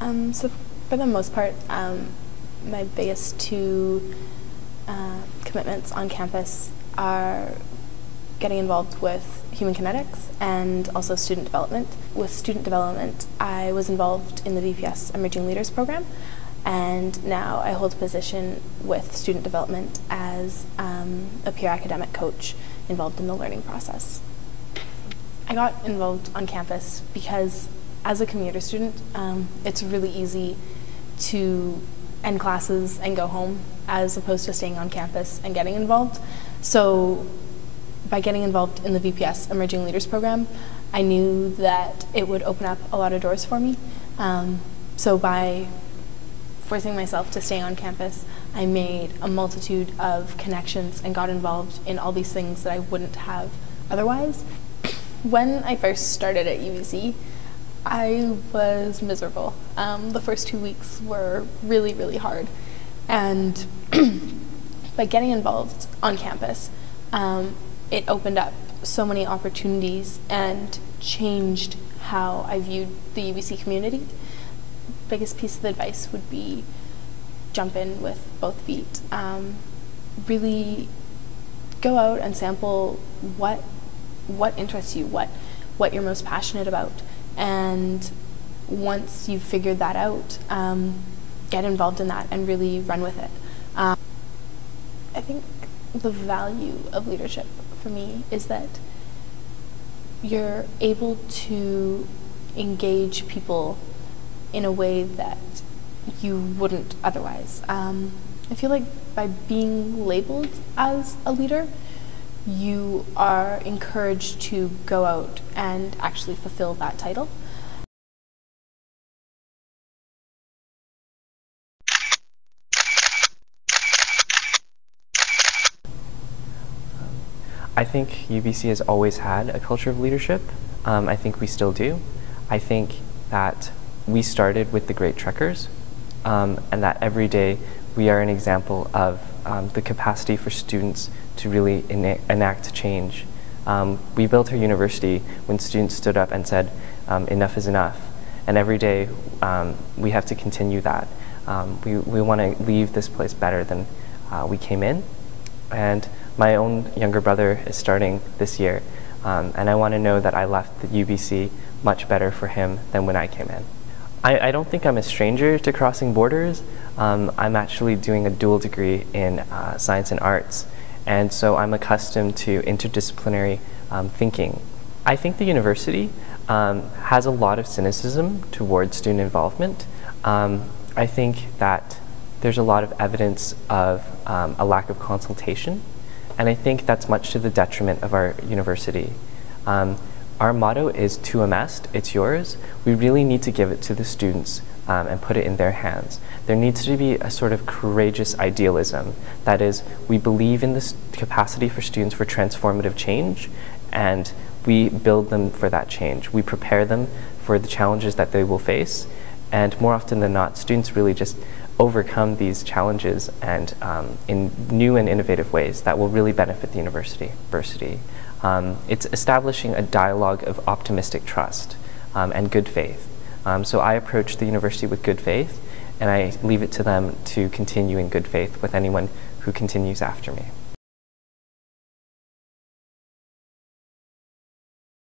So for the most part, my biggest two commitments on campus are getting involved with human kinetics and also student development. With student development, I was involved in the VPS Emerging Leaders program, and now I hold a position with student development as a peer academic coach involved in the learning process. I got involved on campus because as a commuter student, it's really easy to end classes and go home as opposed to staying on campus and getting involved. So by getting involved in the VPS Emerging Leaders program, I knew that it would open up a lot of doors for me. So by forcing myself to stay on campus, I made a multitude of connections and got involved in all these things that I wouldn't have otherwise. When I first started at UBC, I was miserable. The first 2 weeks were really, really hard. And by getting involved on campus, it opened up so many opportunities and changed how I viewed the UBC community. Biggest piece of advice would be jump in with both feet. Really go out and sample what interests you, what you're most passionate about. And once you've figured that out, get involved in that and really run with it. I think the value of leadership for me is that you're able to engage people in a way that you wouldn't otherwise. I feel like by being labeled as a leader, you are encouraged to go out and actually fulfill that title. I think UBC has always had a culture of leadership. I think we still do. I think that we started with the Great Trekkers, and that every day we are an example of the capacity for students to really enact change. We built our university when students stood up and said, enough is enough. And every day we have to continue that. We want to leave this place better than we came in. And my own younger brother is starting this year, and I want to know that I left the UBC much better for him than when I came in. I don't think I'm a stranger to crossing borders. I'm actually doing a dual degree in science and arts, and so I'm accustomed to interdisciplinary thinking. I think the university has a lot of cynicism towards student involvement. I think that there's a lot of evidence of a lack of consultation, and I think that's much to the detriment of our university. Our motto is "Tu amest, it's yours." We really need to give it to the students and put it in their hands. There needs to be a sort of courageous idealism. That is, we believe in the capacity for students for transformative change, and we build them for that change. We prepare them for the challenges that they will face, and more often than not, students really just overcome these challenges and in new and innovative ways that will really benefit the university. It's establishing a dialogue of optimistic trust and good faith. So I approach the university with good faith, and I leave it to them to continue in good faith with anyone who continues after me.